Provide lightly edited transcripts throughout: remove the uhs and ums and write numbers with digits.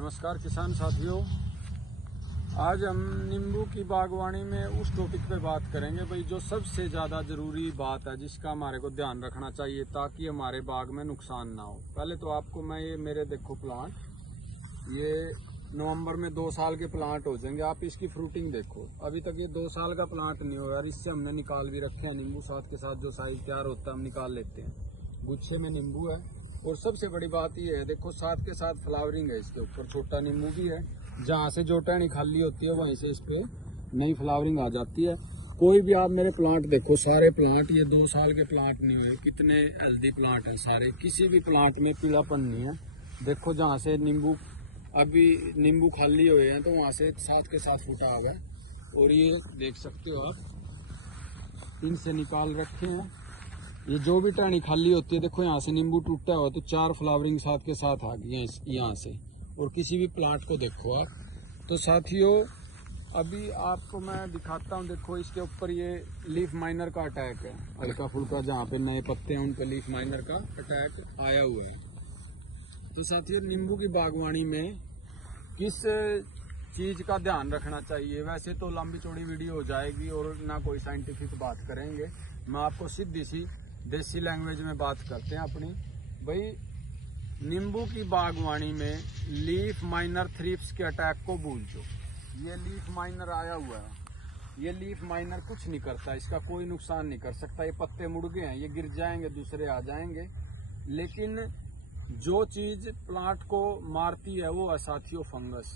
नमस्कार किसान साथियों, आज हम नींबू की बागवानी में उस टॉपिक पे बात करेंगे भाई जो सबसे ज़्यादा ज़रूरी बात है जिसका हमारे को ध्यान रखना चाहिए ताकि हमारे बाग में नुकसान ना हो। पहले तो आपको मैं ये मेरे देखो प्लांट, ये नवंबर में 2 साल के प्लांट हो जाएंगे। आप इसकी फ्रूटिंग देखो, अभी तक ये 2 साल का प्लांट नहीं हुआ यार। इससे हमने निकाल भी रखे हैं नींबू, साथ के साथ जो साइज तैयार होता है हम निकाल लेते हैं। गुच्छे में नींबू है और सबसे बड़ी बात ये है, देखो साथ के साथ फ्लावरिंग है इसके ऊपर, छोटा नींबू भी है। जहाँ से जो टहनी खाली होती है वहीं से इस पे नई फ्लावरिंग आ जाती है। कोई भी आप मेरे प्लांट देखो, सारे प्लांट ये 2 साल के प्लांट नहीं हुए, कितने हेल्दी प्लांट है सारे, किसी भी प्लांट में पीलापन नहीं है। देखो जहाँ से नींबू अभी नींबू खाली हुए हैं तो वहाँ से साथ के साथ फूटा हुआ है। और ये देख सकते हो आप, इनसे निकाल रखे हैं। ये जो भी टहनी खाली होती है, देखो यहाँ से नींबू टूटा हुआ तो 4 फ्लावरिंग साथ के साथ आ गई है यहाँ से। और किसी भी प्लांट को देखो आप। तो साथियों अभी आपको मैं दिखाता हूँ, देखो इसके ऊपर ये लीफ माइनर का अटैक है, हल्का फुल्का जहाँ पे नए पत्ते हैं उन पे लीफ माइनर का अटैक आया हुआ है। तो साथियों नींबू की बागवानी में किस चीज का ध्यान रखना चाहिए, वैसे तो लंबी चौड़ी वीडियो हो जाएगी और ना कोई साइंटिफिक बात करेंगे। मैं आपको सीधी सी देसी लैंग्वेज में बात करते हैं अपनी। भाई नींबू की बागवानी में लीफ माइनर थ्रिप्स के अटैक को भूल दो। ये लीफ माइनर आया हुआ है, ये लीफ माइनर कुछ नहीं करता, इसका कोई नुकसान नहीं कर सकता। ये पत्ते मुड़ गए हैं, ये गिर जाएंगे, दूसरे आ जाएंगे। लेकिन जो चीज प्लांट को मारती है वो है साथियों फंगस।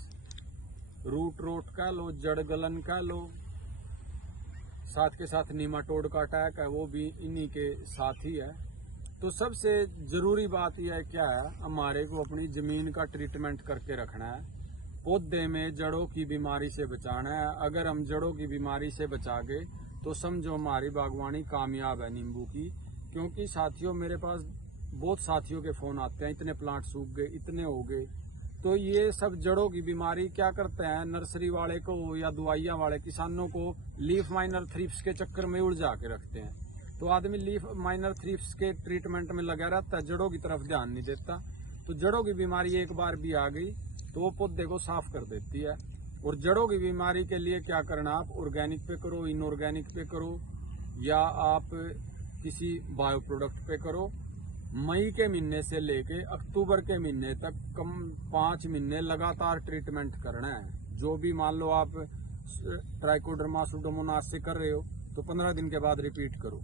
रूट रोट कह लो, जड़ गलन कह लो, साथ के साथ नीमाटोड का अटैक है, वो भी इन्हीं के साथ ही है। तो सबसे जरूरी बात यह क्या है, हमारे को अपनी जमीन का ट्रीटमेंट करके रखना है। पौधे में जड़ों की बीमारी से बचाना है। अगर हम जड़ों की बीमारी से बचा गए तो समझो हमारी बागवानी कामयाब है नींबू की। क्योंकि साथियों मेरे पास बहुत साथियों के फोन आते हैं, इतने प्लांट सूख गए, इतने हो गए। तो ये सब जड़ों की बीमारी क्या करते हैं, नर्सरी वाले को या दवाइयां वाले किसानों को लीफ माइनर थ्रिप्स के चक्कर में उलझा के रखते हैं। तो आदमी लीफ माइनर थ्रिप्स के ट्रीटमेंट में लगा रहता है, जड़ों की तरफ ध्यान नहीं देता। तो जड़ों की बीमारी एक बार भी आ गई तो वो पौधे को साफ कर देती है। और जड़ों की बीमारी के लिए क्या करना, आप ऑर्गेनिक पे करो, इनऑर्गेनिक पे करो, या आप किसी बायो प्रोडक्ट पे करो। मई के महीने से लेके अक्टूबर के महीने तक कम 5 महीने लगातार ट्रीटमेंट करना है। जो भी मान लो आप ट्राइकोडर्मा सुडोमोनास से कर रहे हो तो 15 दिन के बाद रिपीट करो।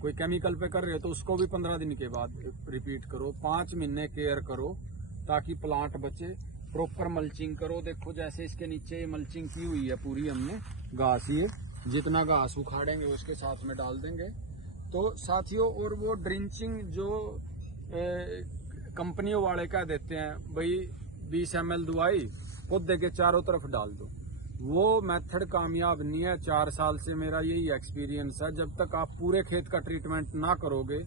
कोई केमिकल पे कर रहे हो तो उसको भी 15 दिन के बाद रिपीट करो। 5 महीने केयर करो ताकि प्लांट बचे। प्रॉपर मल्चिंग करो। देखो जैसे इसके नीचे मल्चिंग की हुई है पूरी हमने, घास, ये जितना घास उखाड़ेंगे उसके साथ में डाल देंगे। तो साथियों और वो ड्रिंचिंग जो कंपनियों वाले कह देते हैं भाई 20 ml दवाई पौधे के चारों तरफ डाल दो, वो मेथड कामयाब नहीं है। 4 साल से मेरा यही एक्सपीरियंस है। जब तक आप पूरे खेत का ट्रीटमेंट ना करोगे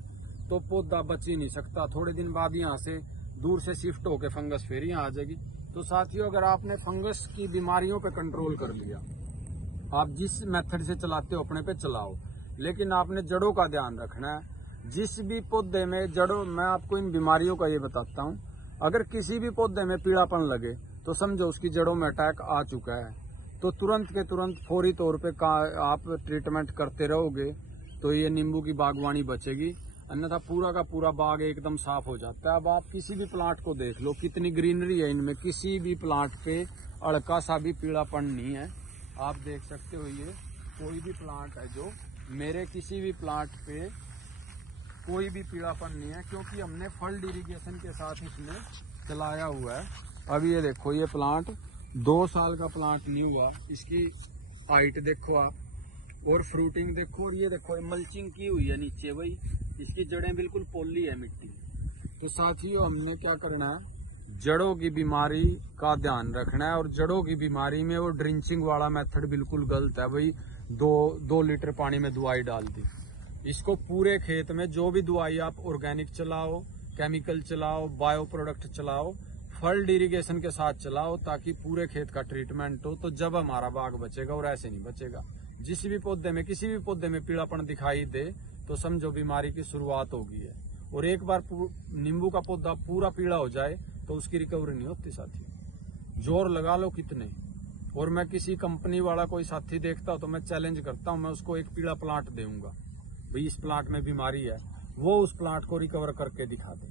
तो पौधा बच ही नहीं सकता। थोड़े दिन बाद यहाँ से दूर से शिफ्ट होकर फंगस फिर यहाँ आ जाएगी। तो साथियों अगर आपने फंगस की बीमारियों पे कंट्रोल कर लिया, आप जिस मेथड से चलाते हो अपने पे चलाओ, लेकिन आपने जड़ों का ध्यान रखना है। जिस भी पौधे में जड़ों, मैं आपको इन बीमारियों का ये बताता हूँ, अगर किसी भी पौधे में पीलापन लगे तो समझो उसकी जड़ों में अटैक आ चुका है। तो तुरंत के तुरंत फौरी तौर पे आप ट्रीटमेंट करते रहोगे तो ये नींबू की बागवानी बचेगी, अन्यथा पूरा का पूरा बाग एकदम साफ हो जाता है। अब आप किसी भी प्लांट को देख लो, कितनी ग्रीनरी है इनमें, किसी भी प्लांट पे अड़का सा भी पीलापन नहीं है। आप देख सकते हो ये कोई भी प्लांट है जो मेरे किसी भी प्लांट पे कोई भी पीलापन नहीं है, क्योंकि हमने फल्ड इरिगेशन के साथ इसमें चलाया हुआ है। अब ये देखो ये प्लांट 2 साल का प्लांट नहीं हुआ, इसकी हाइट देखो आप, और फ्रूटिंग देखो, और ये देखो मल्चिंग की हुई है नीचे, भाई इसकी जड़ें बिल्कुल पोली है मिट्टी। तो साथियों हमने क्या करना है, जड़ों की बीमारी का ध्यान रखना है। और जड़ों की बीमारी में वो ड्रिंचिंग वाला मेथड बिल्कुल गलत है। भाई 2 लीटर पानी में दवाई डाल दी, इसको पूरे खेत में जो भी दवाई आप ऑर्गेनिक चलाओ, केमिकल चलाओ, बायो प्रोडक्ट चलाओ, फल्ड इरिगेशन के साथ चलाओ, ताकि पूरे खेत का ट्रीटमेंट हो। तो जब हमारा बाग बचेगा और ऐसे नहीं बचेगा। जिस भी पौधे में, किसी भी पौधे में पीलापन दिखाई दे तो समझो बीमारी की शुरुआत हो गई है। और एक बार नींबू का पौधा पूरा पीला हो जाए तो उसकी रिकवरी नहीं होती साथियों। जोर लगा लो कितने। और मैं किसी कंपनी वाला कोई साथी देखता हूं तो मैं चैलेंज करता हूं, मैं उसको एक पीला प्लांट दूंगा, भाई इस प्लांट में बीमारी है, वो उस प्लांट को रिकवर करके दिखा दे,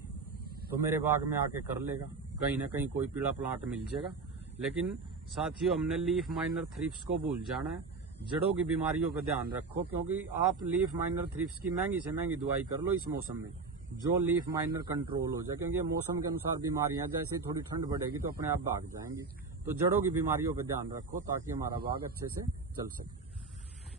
तो मेरे बाग में आके कर लेगा, कहीं ना कहीं कोई पीला प्लांट मिल जाएगा। लेकिन साथियों, हमने लीफ माइनर थ्रिप्स को भूल जाना है। जड़ों की बीमारियों पर ध्यान रखो, क्योंकि आप लीफ माइनर थ्रिप्स की महंगी से महंगी दवाई कर लो इस मौसम में, जो लीफ माइनर कंट्रोल हो जाए, क्योंकि मौसम के अनुसार बीमारियां, जैसे ही थोड़ी ठंड बढ़ेगी तो अपने आप भाग जाएंगी। तो जड़ों की बीमारियों पर ध्यान रखो ताकि हमारा बाग अच्छे से चल सके।